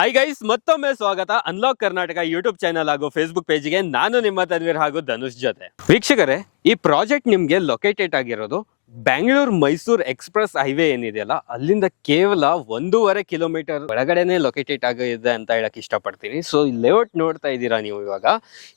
Hi guys, ಮತ್ತೊಮ್ಮೆ ಸ್ವಾಗತ unlock Karnataka YouTube channel ಹಾಗೂ ಫೇಸ್ಬುಕ್ ಪೇಜ್ಗೆ. ನಾನು ನಿಮ್ಮ ತನ್ವೀರ್ ಹಾಗೂ ಧನುಷ್ ಜೊತೆ. ವೀಕ್ಷಕರೇ, ಈ ಪ್ರಾಜೆಕ್ಟ್ ನಿಮ್ಗೆ ಲೊಕೇಟೆಡ್ ಆಗಿರೋದು ಬ್ಯಾಂಗ್ಳೂರ್ ಮೈಸೂರ್ ಎಕ್ಸ್ಪ್ರೆಸ್ ಹೈವೇ ಏನಿದೆಯಲ್ಲ, ಅಲ್ಲಿಂದ ಕೇವಲ 1.5 ಕಿಲೋಮೀಟರ್ ಒಳಗಡೆನೆ ಲೊಕೇಟೆಡ್ ಆಗಿದೆ ಅಂತ ಹೇಳಕ್ ಇಷ್ಟಪಡ್ತೀನಿ. ಸೊ ಈ ಲೇಔಟ್ ನೋಡ್ತಾ ಇದ್ದೀರಾ ನೀವು ಇವಾಗ.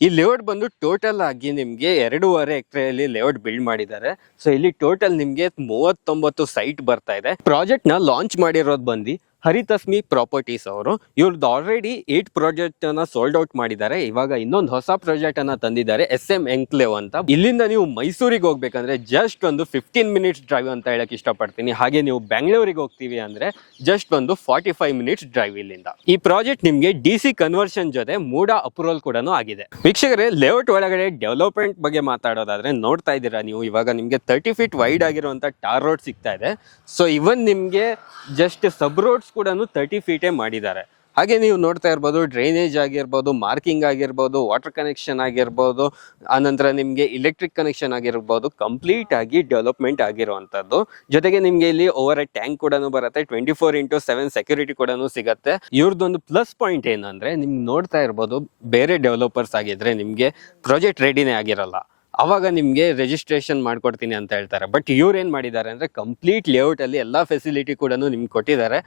ಈ ಲೇಔಟ್ ಬಂದು ಟೋಟಲ್ ಆಗಿ ನಿಮ್ಗೆ 2.5 ಎಕರೆಯಲ್ಲಿ ಲೇಔಟ್ ಬಿಲ್ಡ್ ಮಾಡಿದ್ದಾರೆ. ಸೊ ಇಲ್ಲಿ ಟೋಟಲ್ ನಿಮ್ಗೆ 39 ಸೈಟ್ ಬರ್ತಾ ಇದೆ. ಪ್ರಾಜೆಕ್ಟ್ ನ ಲಾಂಚ್ ಮಾಡಿರೋದು ಬಂದು ಹರಿತಸ್ಮಿ ಪ್ರಾಪರ್ಟೀಸ್ ಅವರು. ಇವ್ರದ್ದು ಆಲ್ರೆಡಿ 8 ಪ್ರಾಜೆಕ್ಟ್ ಅನ್ನ ಸೋಲ್ಡ್ ಔಟ್ ಮಾಡಿದ್ದಾರೆ. ಇವಾಗ ಇನ್ನೊಂದು ಹೊಸ ಪ್ರಾಜೆಕ್ಟ್ ಅನ್ನ ತಂದಿದ್ದಾರೆ, SM ಎನ್ಕ್ಲೇವ್ ಅಂತ. ಇಲ್ಲಿಂದ ನೀವು ಮೈಸೂರಿಗೆ ಹೋಗ್ಬೇಕಂದ್ರೆ ಜಸ್ಟ್ ಒಂದು 15 ಮಿನಿಟ್ಸ್ ಡ್ರೈವ್ ಅಂತ ಹೇಳಕ್ ಇಷ್ಟಪಡ್ತೀನಿ. ಹಾಗೆ ನೀವು ಬೆಂಗಳೂರಿಗೆ ಹೋಗ್ತೀವಿ ಅಂದ್ರೆ ಜಸ್ಟ್ ಒಂದು 45 ಮಿನಿಟ್ಸ್ ಡ್ರೈವ್ ಇಲ್ಲಿಂದ. ಈ ಪ್ರಾಜೆಕ್ಟ್ ನಿಮ್ಗೆ DC ಕನ್ವರ್ಷನ್ ಜೊತೆ ಮೂಡ ಅಪ್ರೂವಲ್ ಕೂಡ ಆಗಿದೆ. ವೀಕ್ಷಕರೇ, ಲೇಔಟ್ ಒಳಗಡೆ ಡೆವಲಪ್ಮೆಂಟ್ ಬಗ್ಗೆ ಮಾತಾಡೋದಾದ್ರೆ ನೋಡ್ತಾ ಇದ್ದೀರಾ ನೀವು ಇವಾಗ ನಿಮ್ಗೆ 30 ಫೀಟ್ ವೈಡ್ ಆಗಿರುವಂತ ಟಾರ್ ರೋಡ್ ಸಿಗ್ತಾ ಇದೆ. ಸೊ ಇವನ್ ನಿಮ್ಗೆ ಜಸ್ಟ್ ಸಬ್ ರೋಡ್ಸ್ ಕೂಡ 30 ಫೀಟೇ ಮಾಡಿದ್ದಾರೆ. ಹಾಗೆ ನೀವು ನೋಡ್ತಾ ಇರ್ಬೋದು, ಡ್ರೈನೇಜ್ ಆಗಿರ್ಬೋದು, ಮಾರ್ಕಿಂಗ್ ಆಗಿರ್ಬೋದು, ವಾಟರ್ ಕನೆಕ್ಷನ್ ಆಗಿರ್ಬೋದು, ಆನಂತರ ನಿಮ್ಗೆ ಎಲೆಕ್ಟ್ರಿಕ್ ಕನೆಕ್ಷನ್ ಆಗಿರ್ಬೋದು, ಕಂಪ್ಲೀಟ್ ಆಗಿ ಡೆವಲಪ್ಮೆಂಟ್ ಆಗಿರುವಂತದ್ದು. ಜೊತೆಗೆ ನಿಮ್ಗೆ ಇಲ್ಲಿ ಓವರ್ ಹೆಡ್ ಟ್ಯಾಂಕ್ ಕೂಡ ಬರುತ್ತೆ, 24x7 ಸೆಕ್ಯೂರಿಟಿ ಕೂಡ ಸಿಗತ್ತೆ. ಇವ್ರದ್ದೊಂದು ಪ್ಲಸ್ ಪಾಯಿಂಟ್ ಏನಂದ್ರೆ, ನಿಮ್ಗೆ ನೋಡ್ತಾ ಇರ್ಬೋದು, ಬೇರೆ ಡೆವಲಪರ್ಸ್ ಆಗಿದ್ರೆ ನಿಮ್ಗೆ ಪ್ರಾಜೆಕ್ಟ್ ರೆಡಿನೇ ಆಗಿರಲ್ಲ, ಅವಾಗ ನಿಮ್ಗೆ ರಿಜಿಸ್ಟ್ರೇಷನ್ ಮಾಡ್ಕೊಡ್ತೀನಿ ಅಂತ ಹೇಳ್ತಾರೆ. ಬಟ್ ಇವ್ರು ಏನ್ ಮಾಡಿದ್ದಾರೆ ಅಂದ್ರೆ ಕಂಪ್ಲೀಟ್ ಲೇಔಟ್ ಅಲ್ಲಿ ಎಲ್ಲಾ ಫೆಸಿಲಿಟಿ ಕೂಡ ನಿಮ್ಗೆ ಕೊಟ್ಟಿದ್ದಾರೆ.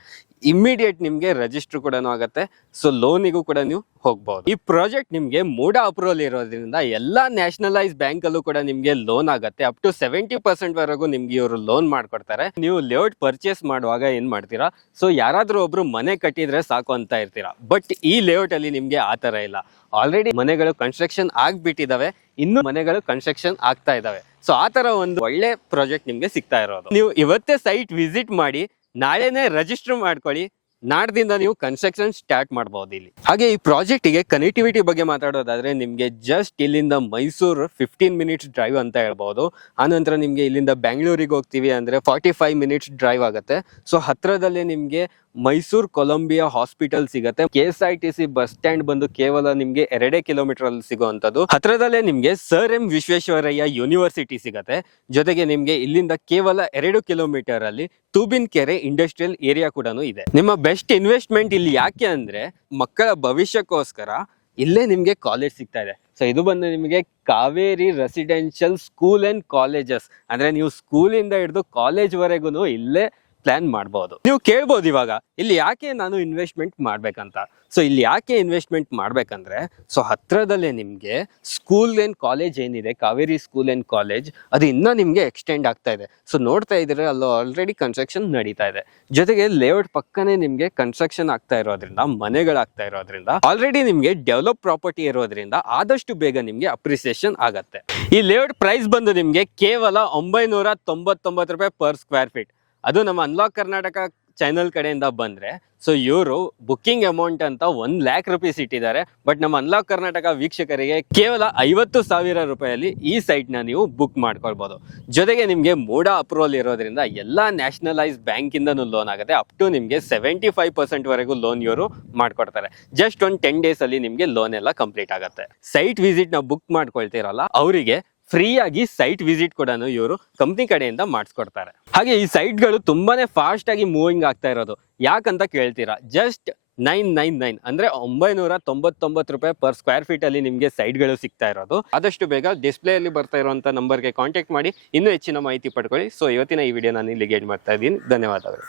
ಇಮಿಡಿಯೇಟ್ ನಿಮ್ಗೆ ರಿಜಿಸ್ಟರ್ ಕೂಡ ಆಗುತ್ತೆ. ಸೊ ಲೋನಿಗೂ ಕೂಡ ನೀವು ಹೋಗ್ಬಹುದು. ಈ ಪ್ರಾಜೆಕ್ಟ್ ನಿಮ್ಗೆ ಮೂಡ ಅಪ್ರೂವಲ್ ಇರೋದ್ರಿಂದ ಎಲ್ಲಾ ನ್ಯಾಷನಲೈಸ್ ಬ್ಯಾಂಕ್ ಅಲ್ಲೂ ಕೂಡ ನಿಮ್ಗೆ ಲೋನ್ ಆಗುತ್ತೆ. ಅಪ್ ಟು 70% ವರೆಗೂ ನಿಮ್ಗೆ ಇವರು ಲೋನ್ ಮಾಡ್ಕೊಡ್ತಾರೆ. ನೀವು ಲೇಔಟ್ ಪರ್ಚೇಸ್ ಮಾಡುವಾಗ ಏನ್ ಮಾಡ್ತೀರಾ, ಸೊ ಯಾರಾದ್ರೂ ಒಬ್ರು ಮನೆ ಕಟ್ಟಿದ್ರೆ ಸಾಕು ಅಂತ ಇರ್ತೀರಾ. ಬಟ್ ಈ ಲೇಔಟ್ ಅಲ್ಲಿ ನಿಮ್ಗೆ ಆ ತರ ಇಲ್ಲ. ಆಲ್ರೆಡಿ ಮನೆಗಳು ಕನ್ಸ್ಟ್ರಕ್ಷನ್ ಆಗ್ಬಿಟ್ಟಿದಾವೆ, ಇನ್ನು ಮನೆಗಳು ಕನ್ಸ್ಟ್ರಕ್ಷನ್ ಆಗ್ತಾ ಇದಾವೆ. ಸೊ ಆ ತರ ಒಂದು ಒಳ್ಳೆ ಪ್ರಾಜೆಕ್ಟ್ ನಿಮ್ಗೆ ಸಿಗ್ತಾ ಇರೋದು. ನೀವು ಇವತ್ತೇ ಸೈಟ್ ವಿಸಿಟ್ ಮಾಡಿ, ನಾಳೆನೆ ರಿಜಿಸ್ಟರ್ ಮಾಡ್ಕೊಳ್ಳಿ, ನಾಡ್ದಿಂದ ನೀವು ಕನ್ಸ್ಟ್ರಕ್ಷನ್ ಸ್ಟಾರ್ಟ್ ಮಾಡಬಹುದು ಇಲ್ಲಿ. ಹಾಗೆ ಈ ಪ್ರಾಜೆಕ್ಟ್ ಗೆ ಕನೆಕ್ಟಿವಿಟಿ ಬಗ್ಗೆ ಮಾತಾಡೋದಾದ್ರೆ ನಿಮ್ಗೆ ಜಸ್ಟ್ ಇಲ್ಲಿಂದ ಮೈಸೂರು 15 ಮಿನಿಟ್ಸ್ ಡ್ರೈವ್ ಅಂತ ಹೇಳ್ಬಹುದು. ಆನಂತರ ನಿಮ್ಗೆ ಇಲ್ಲಿಂದ ಬೆಂಗಳೂರಿಗೆ ಹೋಗ್ತೀವಿ ಅಂದ್ರೆ 45 ಮಿನಿಟ್ಸ್ ಡ್ರೈವ್ ಆಗುತ್ತೆ. ಸೊ ಹತ್ರದಲ್ಲೇ ನಿಮ್ಗೆ ಮೈಸೂರು ಕೊಲಂಬಿಯಾ ಹಾಸ್ಪಿಟಲ್ ಸಿಗತ್ತೆ. KSITC ಬಸ್ ಸ್ಟ್ಯಾಂಡ್ ಬಂದು ಕೇವಲ ನಿಮ್ಗೆ 2 ಕಿಲೋಮೀಟರ್ ಅಲ್ಲಿ ಸಿಗುವಂತದ್ದು. ಹತ್ರದಲ್ಲೇ ನಿಮ್ಗೆ ಸರ್ ಎಂ ವಿಶ್ವೇಶ್ವರಯ್ಯ ಯೂನಿವರ್ಸಿಟಿ ಸಿಗತ್ತೆ. ಜೊತೆಗೆ ನಿಮ್ಗೆ ಇಲ್ಲಿಂದ ಕೇವಲ 2 ಕಿಲೋಮೀಟರ್ ಅಲ್ಲಿ ತೂಬಿನಕೆರೆ ಇಂಡಸ್ಟ್ರಿಯಲ್ ಏರಿಯಾ ಕೂಡ ಇದೆ. ನಿಮ್ಮ ಬೆಸ್ಟ್ ಇನ್ವೆಸ್ಟ್ಮೆಂಟ್ ಇಲ್ಲಿ ಯಾಕೆ ಅಂದ್ರೆ ಮಕ್ಕಳ ಭವಿಷ್ಯಕ್ಕೋಸ್ಕರ ಇಲ್ಲೇ ನಿಮ್ಗೆ ಕಾಲೇಜ್ ಸಿಗ್ತಾ ಇದೆ. ಸೊ ಇದು ಬಂದು ನಿಮಗೆ Kaveri residential school and colleges, ಅಂದ್ರೆ ನೀವು ಸ್ಕೂಲಿಂದ ಹಿಡಿದು ಕಾಲೇಜ್ ವರೆಗೂ ಇಲ್ಲೇ ಪ್ಲಾನ್ ಮಾಡಬಹುದು. ನೀವು ಕೇಳ್ಬೋದು ಇವಾಗ ಇಲ್ಲಿ ಯಾಕೆ ನಾನು ಇನ್ವೆಸ್ಟ್ಮೆಂಟ್ ಮಾಡ್ಬೇಕಂತ. ಸೊ ಇಲ್ಲಿ ಯಾಕೆ ಇನ್ವೆಸ್ಟ್ಮೆಂಟ್ ಮಾಡ್ಬೇಕಂದ್ರೆ, ಸೊ ಹತ್ರದಲ್ಲೇ ನಿಮ್ಗೆ ಸ್ಕೂಲ್ ಅಂಡ್ ಕಾಲೇಜ್ ಏನಿದೆ, ಕಾವೇರಿ ಸ್ಕೂಲ್ ಅಂಡ್ ಕಾಲೇಜ್, ಅದು ಇನ್ನ ನಿಮ್ಗೆ ಎಕ್ಸ್ಟೆಂಡ್ ಆಗ್ತಾ ಇದೆ. ಸೊ ನೋಡ್ತಾ ಇದ್ರೆ ಅಲ್ಲಿ ಆಲ್ರೆಡಿ ಕನ್ಸ್ಟ್ರಕ್ಷನ್ ನಡೀತಾ ಇದೆ. ಜೊತೆಗೆ ಲೇಔಟ್ ಪಕ್ಕನೆ ನಿಮ್ಗೆ ಕನ್ಸ್ಟ್ರಕ್ಷನ್ ಆಗ್ತಾ ಇರೋದ್ರಿಂದ, ಮನೆಗಳಾಗ್ತಾ ಇರೋದ್ರಿಂದ, ಆಲ್ರೆಡಿ ನಿಮ್ಗೆ ಡೆವಲಪ್ ಪ್ರಾಪರ್ಟಿ ಇರೋದ್ರಿಂದ ಆದಷ್ಟು ಬೇಗ ನಿಮ್ಗೆ ಅಪ್ರಿಸಿಯೇಷನ್ ಆಗತ್ತೆ. ಈ ಲೇಔಟ್ ಪ್ರೈಸ್ ಬಂದು ನಿಮ್ಗೆ ಕೇವಲ 999 ರೂಪಾಯಿ ಪರ್ ಸ್ಕ್ವೇರ್ ಫೀಟ್. ಅದು ನಮ್ಮ ಅನ್ಲಾಕ್ ಕರ್ನಾಟಕ ಚಾನೆಲ್ ಕಡೆಯಿಂದ ಬಂದ್ರೆ, ಸೊ ಇವರು ಬುಕ್ಕಿಂಗ್ ಅಮೌಂಟ್ ಅಂತ 1 lakh ರೂಪೀಸ್ ಇಟ್ಟಿದ್ದಾರೆ. ಬಟ್ ನಮ್ಮ ಅನ್ಲಾಕ್ ಕರ್ನಾಟಕ ವೀಕ್ಷಕರಿಗೆ ಕೇವಲ 50,000 ರೂಪಾಯಲ್ಲಿ ಈ ಸೈಟ್ ನ ನೀವು ಬುಕ್ ಮಾಡ್ಕೊಳ್ಬಹುದು. ಜೊತೆಗೆ ನಿಮ್ಗೆ ಮೂಡ ಅಪ್ರೂವಲ್ ಇರೋದ್ರಿಂದ ಎಲ್ಲಾ ನ್ಯಾಷನಲೈಸ್ ಬ್ಯಾಂಕ್ ಇಂದನೂ ಲೋನ್ ಆಗುತ್ತೆ. ಅಪ್ ಟು ನಿಮ್ಗೆ 75% ವರೆಗೂ ಲೋನ್ ಇವರು ಮಾಡ್ಕೊಡ್ತಾರೆ. ಜಸ್ಟ್ ಒಂದು 10 days ಅಲ್ಲಿ ನಿಮ್ಗೆ ಲೋನ್ ಎಲ್ಲ ಕಂಪ್ಲೀಟ್ ಆಗುತ್ತೆ. ಸೈಟ್ ವಿಸಿಟ್ ನ ಬುಕ್ ಮಾಡ್ಕೊಳ್ತೀರಲ್ಲ, ಅವರಿಗೆ ಫ್ರೀ ಆಗಿ ಸೈಟ್ ವಿಸಿಟ್ ಕೂಡ ಇವರು ಕಂಪ್ನಿ ಕಡೆಯಿಂದ ಮಾಡಿಸ್ಕೊಡ್ತಾರೆ. ಹಾಗೆ ಈ ಸೈಟ್ ಗಳು ತುಂಬಾನೇ ಫಾಸ್ಟ್ ಆಗಿ ಮೂವಿಂಗ್ ಆಗ್ತಾ ಇರೋದು. ಯಾಕಂತ ಕೇಳ್ತೀರಾ, ಜಸ್ಟ್ 999 ಅಂದ್ರೆ 999 ರೂಪಾಯಿ ಪರ್ ಸ್ಕ್ವೇರ್ ಫೀಟ್ ಅಲ್ಲಿ ನಿಮ್ಗೆ ಸೈಟ್ ಗಳು ಸಿಗ್ತಾ ಇರೋದು. ಆದಷ್ಟು ಬೇಗ ಡಿಸ್ಪ್ಲೇ ಅಲ್ಲಿ ಬರ್ತಾ ಇರುವಂತ ನಂಬರ್ಗೆ ಕಾಂಟ್ಯಾಕ್ಟ್ ಮಾಡಿ ಇನ್ನೂ ಹೆಚ್ಚಿನ ಮಾಹಿತಿ ಪಡ್ಕೊಳ್ಳಿ. ಸೊ ಇವತ್ತಿನ ಈ ವಿಡಿಯೋ ನಾನು ಇಲ್ಲಿಗೆ ಎಂಡ್ ಮಾಡ್ತಾ ಇದ್ದೀನಿ. ಧನ್ಯವಾದಗಳು.